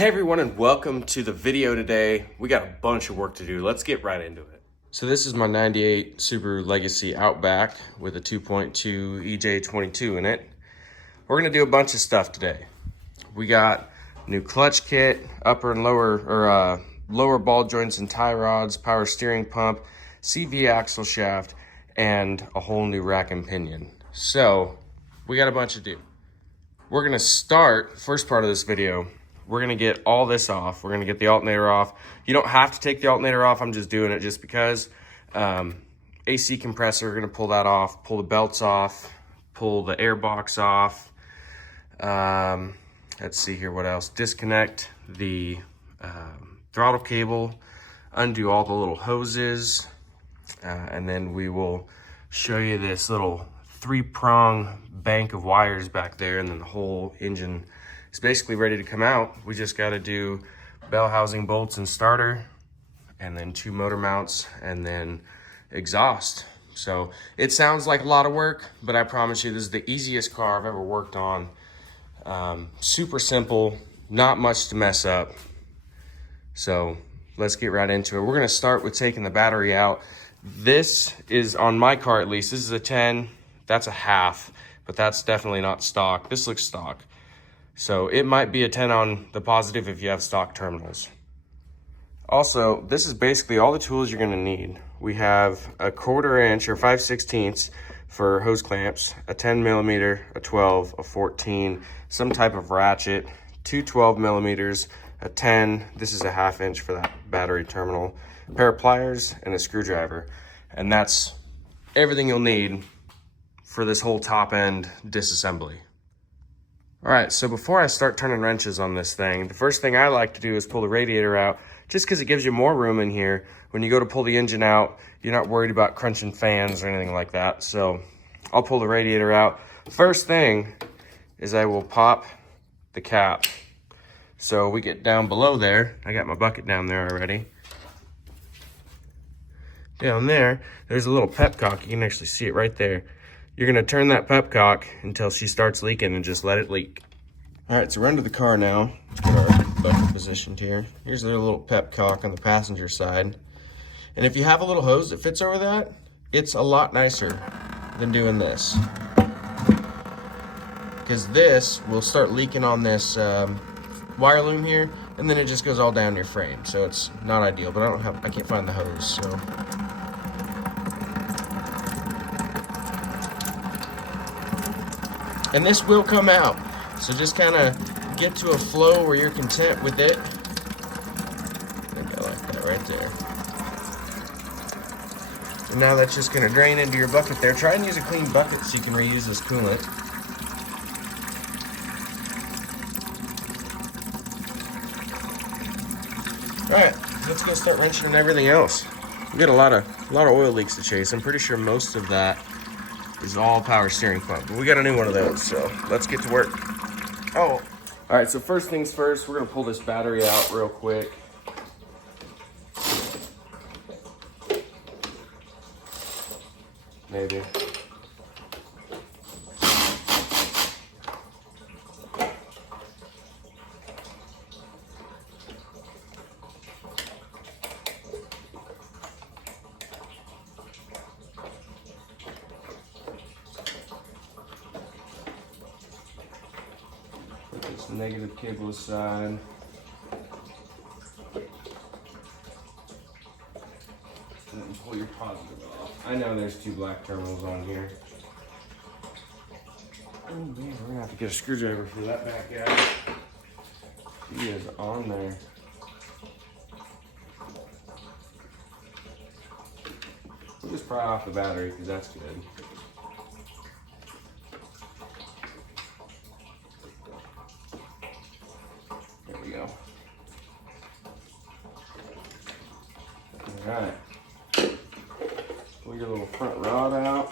Hey everyone, and welcome to the video today. We got a bunch of work to do. Let's get right into it. So this is my 98 Subaru Legacy Outback with a 2.2 ej22 in it. We're gonna do a bunch of stuff today. We got new clutch kit, upper and lower ball joints and tie rods, power steering pump, CV axle shaft, and a whole new rack and pinion. So we got a bunch to do. We're gonna start, first part of this video, we're gonna get all this off. We're gonna get the alternator off. You don't have to take the alternator off. I'm just doing it just because. AC compressor, we're gonna pull that off, pull the belts off, pull the air box off. Let's see here, what else? Disconnect the throttle cable, undo all the little hoses, and then we will show you this little 3-prong bank of wires back there, and then the whole engine is basically ready to come out. We just got to do bell housing bolts and starter, and then 2 motor mounts, and then exhaust. So it sounds like a lot of work, but I promise you this is the easiest car I've ever worked on. Super simple, not much to mess up. So let's get right into it. We're going to start with taking the battery out. This is, on my car at least, this is a 10. That's a half, but that's definitely not stock. This looks stock. So it might be a 10 on the positive if you have stock terminals. Also, this is basically all the tools you're gonna need. We have a 1/4 inch or 5/16 for hose clamps, a 10 millimeter, a 12, a 14, some type of ratchet, 2 12 millimeters, a 10, this is a 1/2 inch for that battery terminal, a pair of pliers, and a screwdriver. And that's everything you'll need for this whole top end disassembly. All right, so before I start turning wrenches on this thing, the first thing I like to do is pull the radiator out, just because it gives you more room in here. When you go to pull the engine out, you're not worried about crunching fans or anything like that. So I'll pull the radiator out. First thing is I will pop the cap. So we get down below there. I got my bucket down there already. Down there, there's a little pepcock. You can actually see it right there. You're gonna turn that pepcock until she starts leaking and just let it leak. All right, so we're under the car now. Let's get our bucket positioned here. Here's the little pepcock on the passenger side. And if you have a little hose that fits over that, it's a lot nicer than doing this. Because this will start leaking on this wire loom here, and then it just goes all down your frame. So it's not ideal, but I can't find the hose, so. And this will come out, so just kind of get to a flow where you're content with it. I think I like that right there. And now that's just going to drain into your bucket there. Try and use a clean bucket so you can reuse this coolant. All right, let's go start wrenching and everything else. We got a lot of oil leaks to chase. I'm pretty sure most of that is all power steering pump, but we got a new one of those, so let's get to work. Oh, all right, so first things first, we're gonna pull this battery out real quick. Maybe. Negative cable aside. And then pull your positive off. I know there's 2 black terminals on here. Oh man, we're gonna have to get a screwdriver for that back guy. He is on there. We'll just pry off the battery because that's good. All right, pull your little front rod out.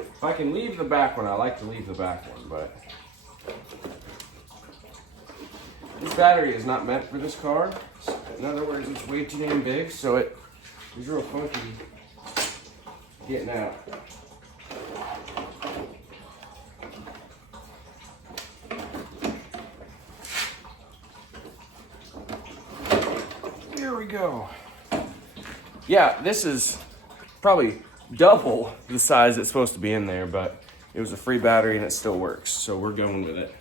If I can leave the back one, I like to leave the back one, but this battery is not meant for this car. In other words, it's way too damn big, so it is real funky getting out. go. Yeah, this is probably double the size it's supposed to be in there, but it was a free battery and it still works, so we're going with it.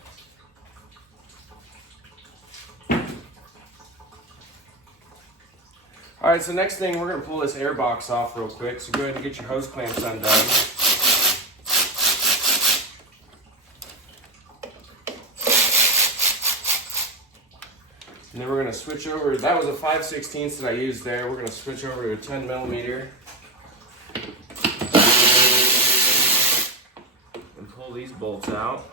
All right, so next thing, we're gonna pull this air box off real quick, so go ahead and get your hose clamps undone. And then we're gonna switch over, that was a 5/16 that I used there. We're gonna switch over to a 10mm. And pull these bolts out.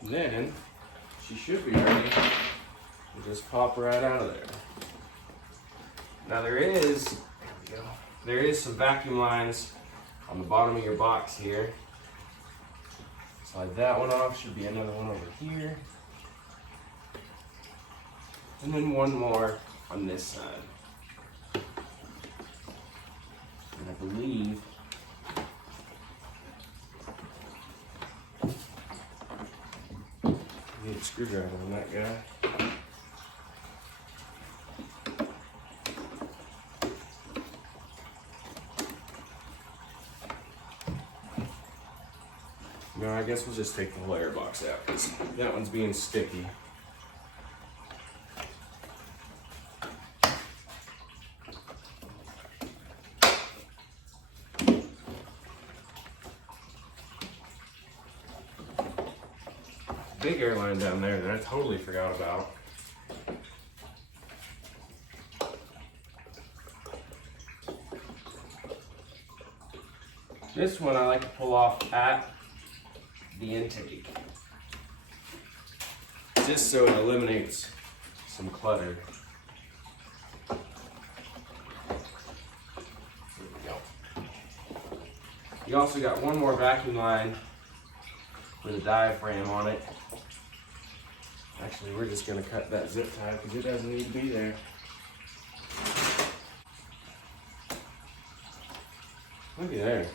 And then she should be ready to just pop right out of there. Now there is some vacuum lines on the bottom of your box here. Slide that one off, should be another one over here. And then one more on this side. And I believe I need a screwdriver on that guy. No, I guess we'll just take the whole air box out because that one's being sticky. Big airline down there that I totally forgot about. This one I like to pull off at the intake, just so it eliminates some clutter. There we go. You also got one more vacuum line with a diaphragm on it. Actually, we're just going to cut that zip tie because it doesn't need to be there. Look at there.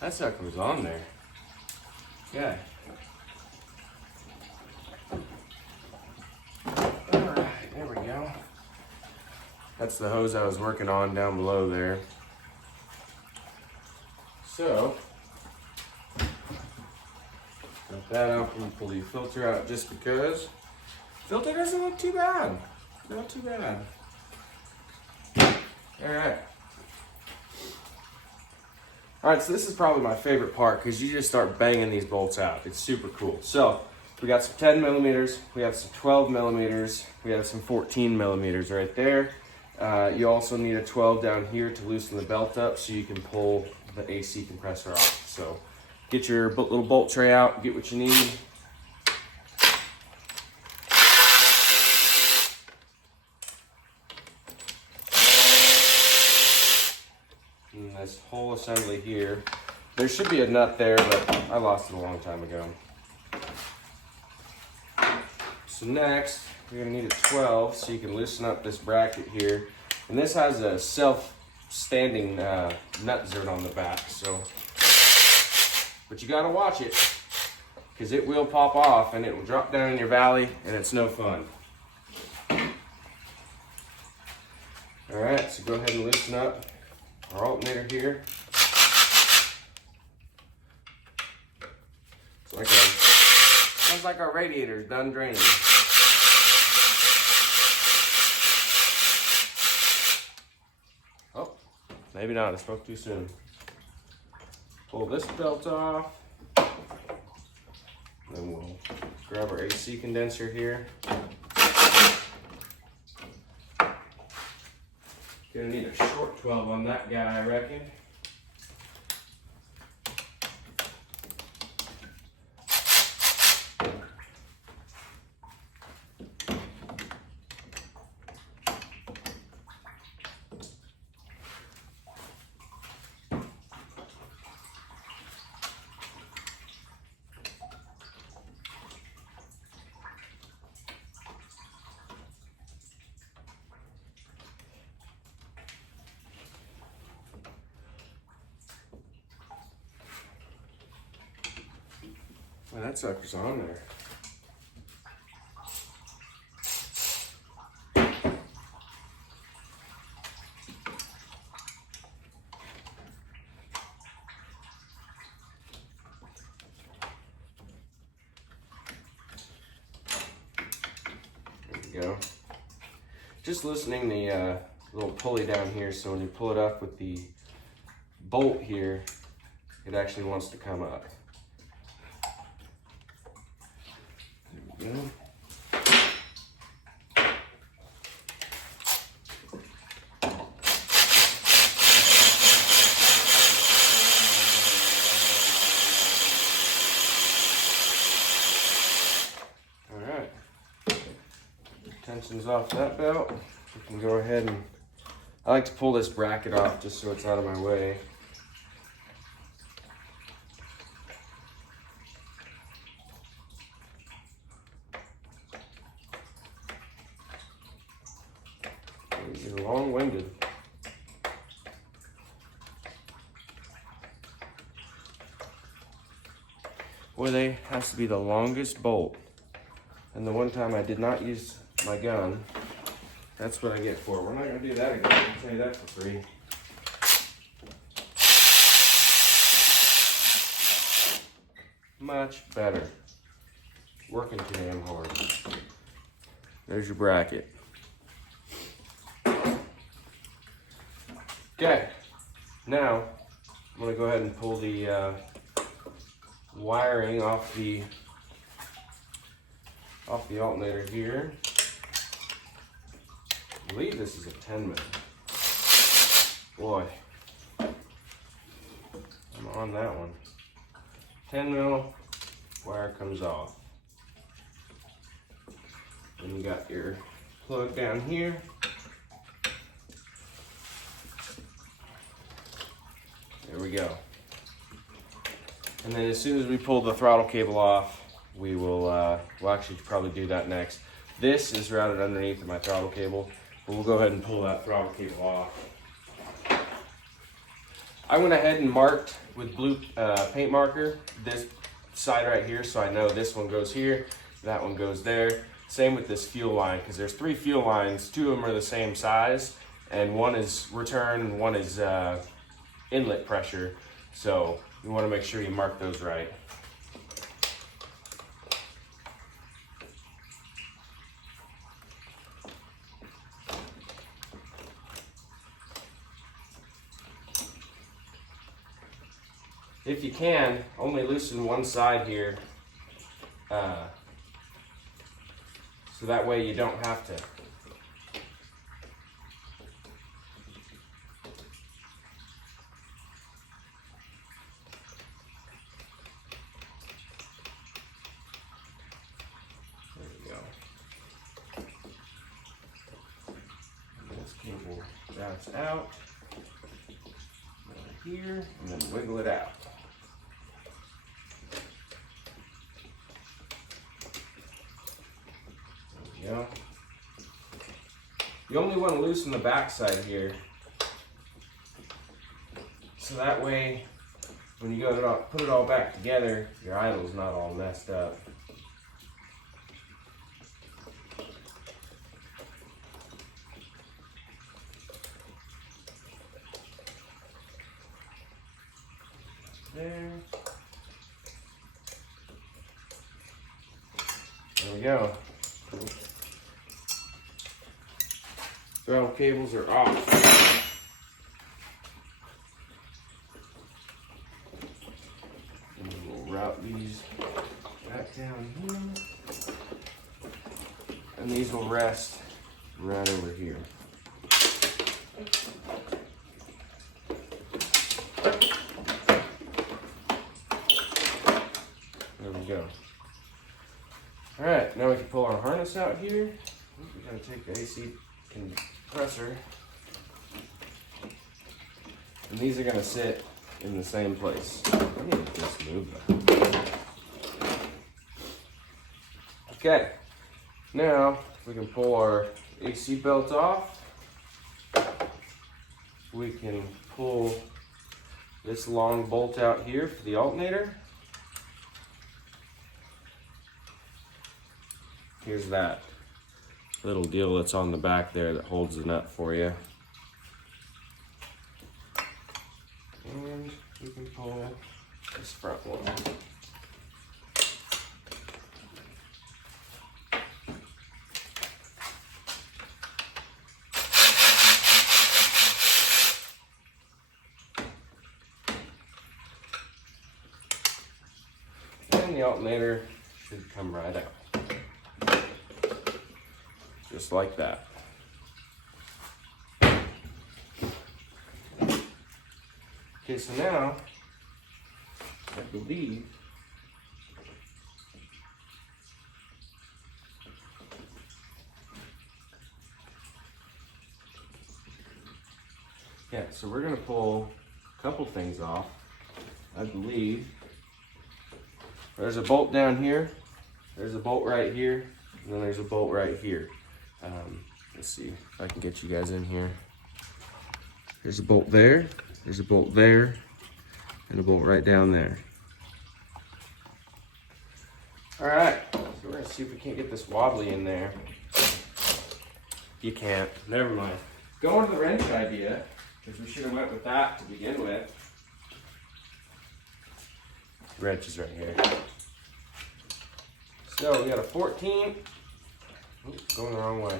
That sucker was on there. Yeah. Alright, there we go. That's the hose I was working on down below there. So, got that out and pull the filter out just because. Filter doesn't look too bad. Not too bad. Alright. Alright, so this is probably my favorite part because you just start banging these bolts out. It's super cool. So, we got some 10mm, we have some 12mm, we have some 14mm right there. You also need a 12 down here to loosen the belt up so you can pull the AC compressor off. So, get your little bolt tray out, get what you need. And this whole assembly here, there should be a nut there, but I lost it a long time ago. So next, you're gonna need a 12 so you can loosen up this bracket here. And this has a self-standing nut zert on the back, so. But you gotta watch it, because it will pop off and it will drop down in your valley and it's no fun. All right, so go ahead and loosen up our alternator here. Sounds like our radiator's done draining. Oh, maybe not, I spoke too soon. Pull this belt off. Then we'll grab our AC condenser here. Gonna need a short 12 on that guy, I reckon. Oh, that sucker's on there. There we go. Just loosening the little pulley down here, so when you pull it up with the bolt here, it actually wants to come up. There we go. Alright. Tension's off that belt. We can go ahead and, I like to pull this bracket off just so it's out of my way. You're long-winded. Boy, they has to be the longest bolt. And the one time I did not use my gun, that's what I get for it. We're not gonna do that again, I can tell you that for free. Much better. Working too damn hard. There's your bracket. Okay, now I'm gonna go ahead and pull the wiring off the alternator here. I believe this is a 10 mil. Boy, I'm on that one. 10 mil wire comes off. Then you got your plug down here. There we go. And then as soon as we pull the throttle cable off, we will, we'll actually probably do that next. This is routed underneath my throttle cable, but we'll go ahead and pull that throttle cable off. I went ahead and marked with blue paint marker this side right here, so I know this one goes here, that one goes there. Same with this fuel line, because there's 3 fuel lines, 2 of them are the same size, and one is return and one is inlet pressure. So you want to make sure you mark those right. If you can, only loosen one side here, so that way you don't have to. There we go. And this cable routes out here, and then wiggle it out. There we go. You only want to loosen the back side here, so that way when you go to put it all back together, your idle's not all messed up. There we go. Throttle cables are off. And we'll route these back down here. And these will rest right over here. There we go. All right, now we can pull our harness out here. We're gonna take the AC compressor, and these are gonna sit in the same place. I need to just move that. Okay, now we can pull our AC belt off. We can pull this long bolt out here for the alternator. here's that little deal that's on the back there that holds the nut for you. And you can pull this front one. And the alternator should come right out. Just like that. Okay, so now, I believe, yeah, so we're gonna pull a couple things off. I believe there's a bolt down here, there's a bolt right here, and then there's a bolt right here. Let's see if I can get you guys in here. There's a bolt there, there's a bolt there, and a bolt right down there. All right, so we're gonna see if we can't get this wobbly in there. You can't, never mind. Going to the wrench idea, because we should have went with that to begin with. Wrench is right here. So we got a 14. Oops, going the wrong way.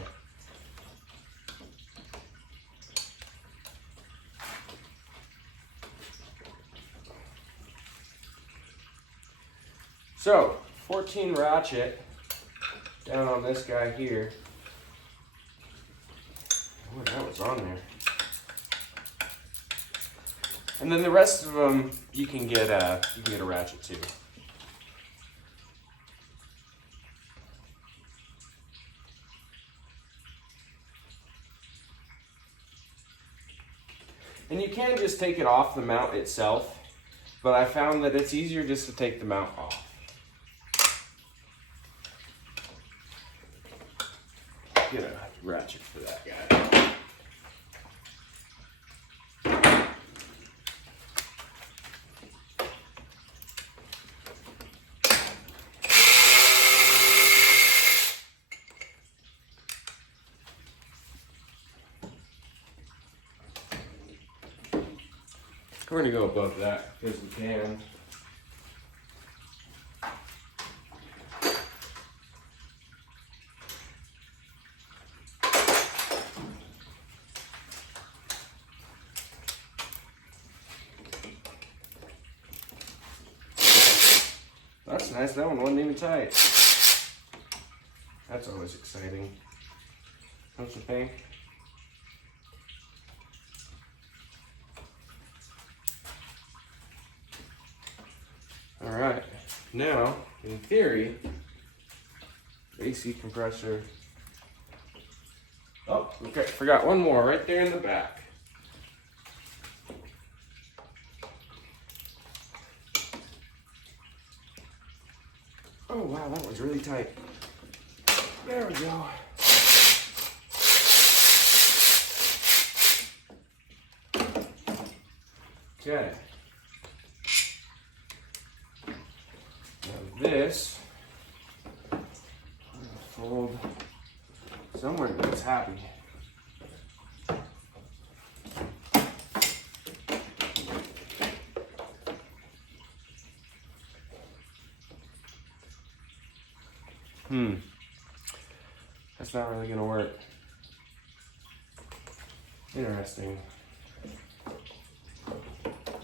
So 14 ratchet down on this guy here. Oh, that was on there. And then the rest of them you can get a ratchet too. And you can just take it off the mount itself, but I found that it's easier just to take the mount off. Get a ratchet for that guy. We're gonna go above that because we can. That's nice, that one wasn't even tight. That's always exciting. Don't you think? All right, now, in theory, the AC compressor. Oh, okay, forgot one more right there in the back. Oh wow, that was really tight. There we go. Okay. Now this, I'm gonna fold somewhere that it's happy. That's not really gonna work. Interesting.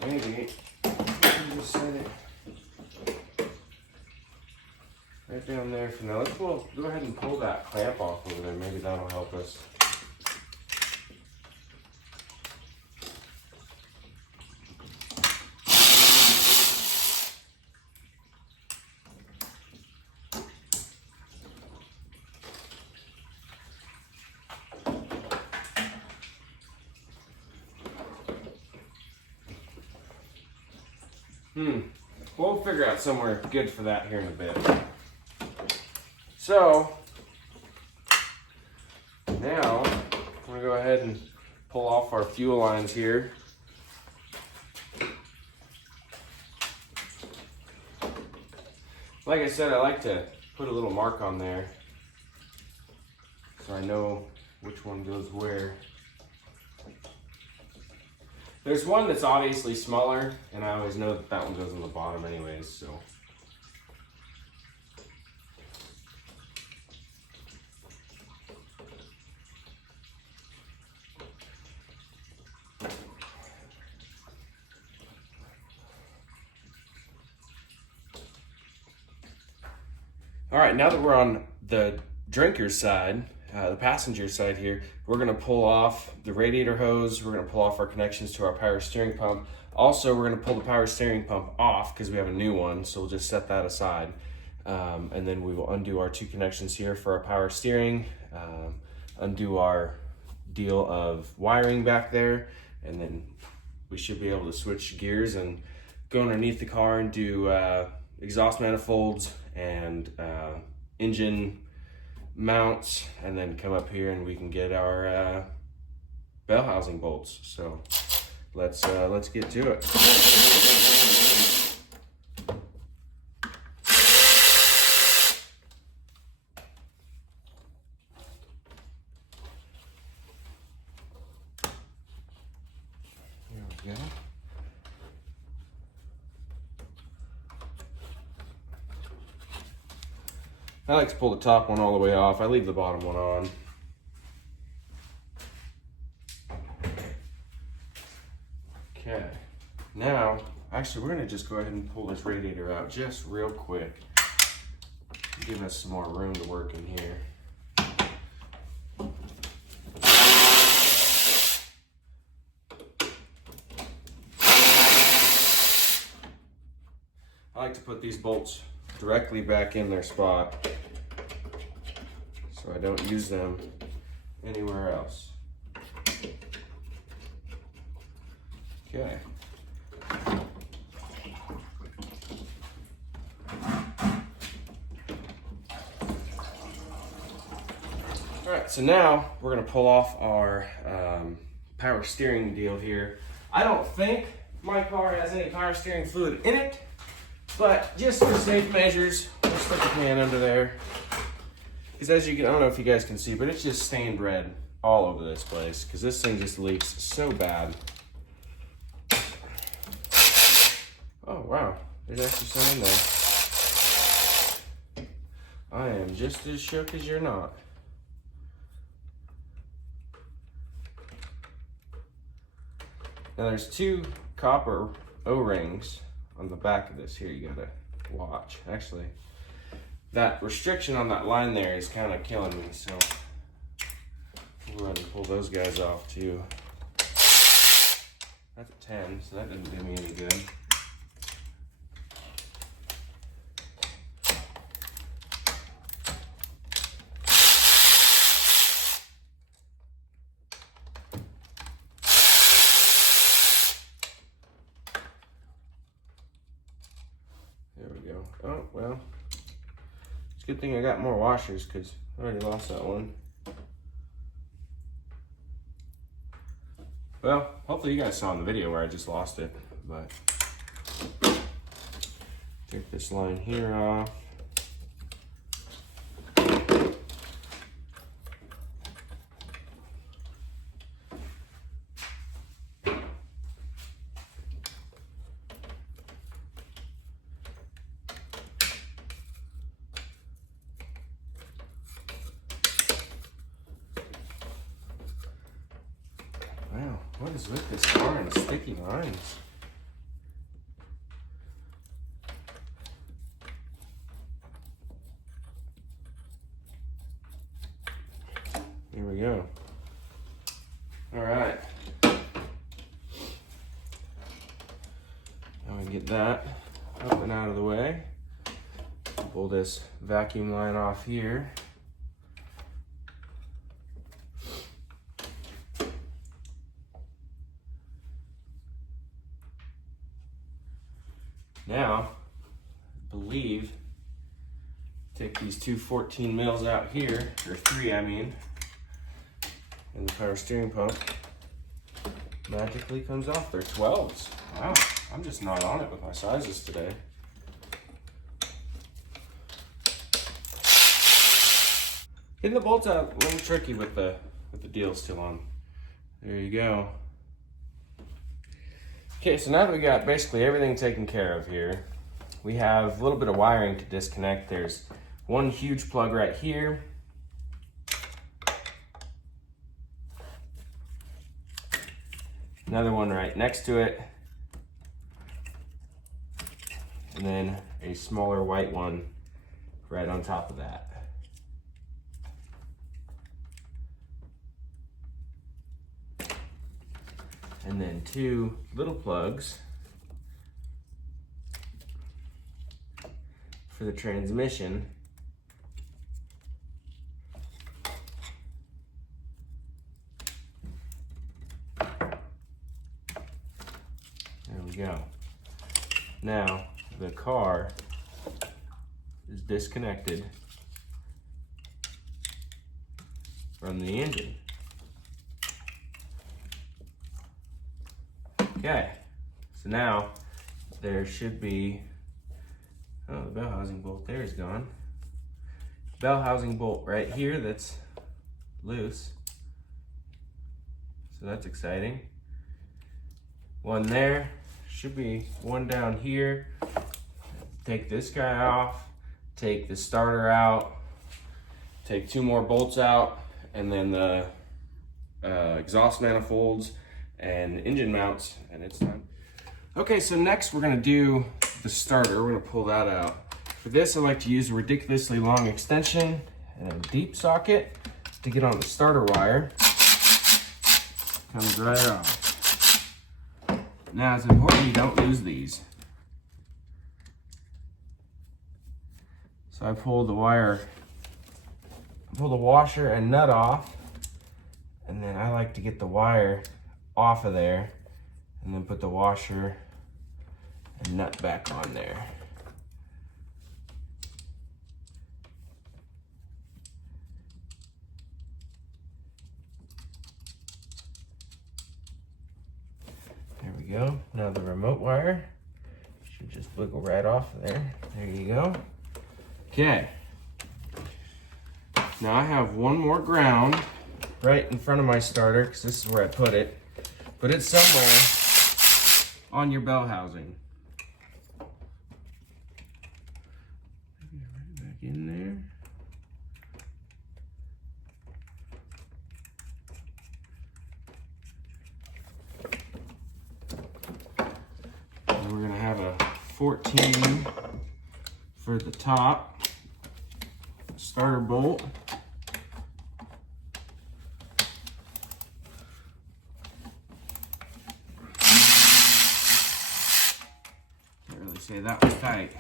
Maybe I can just set it right down there for now. Let's go ahead and pull that clamp off over there. Maybe that'll help us. We'll figure out somewhere good for that here in a bit. So, now, I'm going to go ahead and pull off our fuel lines here. Like I said, I like to put a little mark on there so I know which one goes where. There's one that's obviously smaller, and I always know that that one goes on the bottom anyways, so. All right, now that we're on the drinker's side, the passenger side here, we're gonna pull off the radiator hose, we're gonna pull off our connections to our power steering pump. Also, we're gonna pull the power steering pump off because we have a new one, so we'll just set that aside. And then we will undo our 2 connections here for our power steering, undo our deal of wiring back there, and then we should be able to switch gears and go underneath the car and do exhaust manifolds and engine mounts, and then come up here and we can get our bell housing bolts. So let's get to it. There we go. I like to pull the top one all the way off. I leave the bottom one on. Okay, now, actually we're gonna just go ahead and pull this radiator out just real quick. Give us some more room to work in here. I like to put these bolts directly back in their spot so I don't use them anywhere else. Okay. All right, so now we're gonna pull off our power steering deal here. I don't think my car has any power steering fluid in it, but just for safe measures, we'll stick a pan under there. Because as you can, I don't know if you guys can see, but it's just stained red all over this place because this thing just leaks so bad. Oh wow, there's actually some in there. I am just as shook as you're not. Now there's 2 copper O-rings on the back of this here. You gotta watch. Actually, that restriction on that line there is kind of killing me, so we'll go ahead and pull those guys off too. That's a 10, so that didn't do me any good. Oh, well, it's a good thing I got more washers because I already lost that one. Well, hopefully you guys saw in the video where I just lost it, but take this line here off. Wow, what is with this car and sticky lines? Here we go. All right. Now we get that up and out of the way. Pull this vacuum line off here. Now, I believe, take these 2 14 mils out here, or 3 I mean, and the power steering pump magically comes off. They're 12s. Wow, I'm just not on it with my sizes today. Getting the bolts out a little tricky with the deal still on. There you go. Okay, so now that we got basically everything taken care of here, we have a little bit of wiring to disconnect. There's one huge plug right here. Another one right next to it. And then a smaller white one right on top of that. And then two little plugs for the transmission. There we go. Now the car is disconnected from the engine. Okay, so now there should be, oh, the bell housing bolt there is gone. Bell housing bolt right here that's loose. So that's exciting. One there, should be one down here. Take this guy off, take the starter out, take two more bolts out, and then the exhaust manifolds and engine mounts, and it's done. Okay, so next we're gonna do the starter. We're gonna pull that out. For this, I like to use a ridiculously long extension and a deep socket to get on the starter wire. Comes right off. Now it's important you don't lose these. So I pull the wire, pull the washer and nut off, and then I like to get the wire off of there and then put the washer and nut back on there. There we go. Now the remote wire should just wiggle right off of there. There you go. Okay. Now I have one more ground right in front of my starter because this is where I put it. But it's somewhere on your bell housing. Right back in there. And we're gonna have a 14 for the top starter bolt. Say that was tight.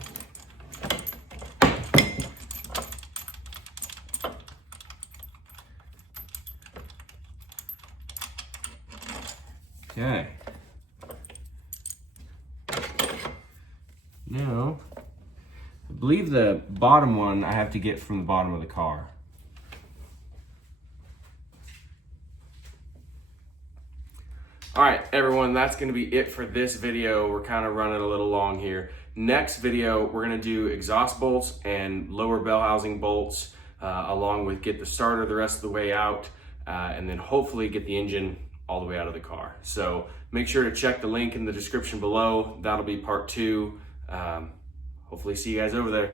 Okay. Now, I believe the bottom one I have to get from the bottom of the car. All right, everyone, that's gonna be it for this video. We're kind of running a little long here. Next video, we're gonna do exhaust bolts and lower bell housing bolts, along with get the starter the rest of the way out, and then hopefully get the engine all the way out of the car. So make sure to check the link in the description below. That'll be part 2. Hopefully see you guys over there.